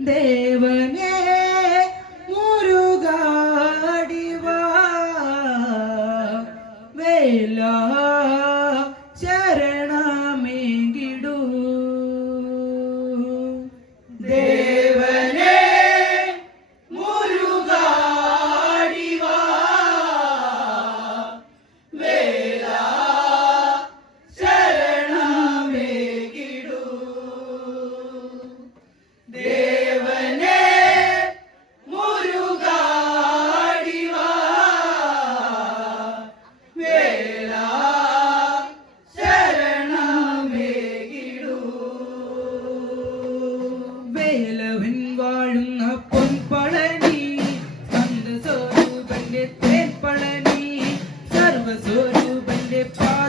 ദേവനേ பழனி சர்வஸ்வரூபண்டே பா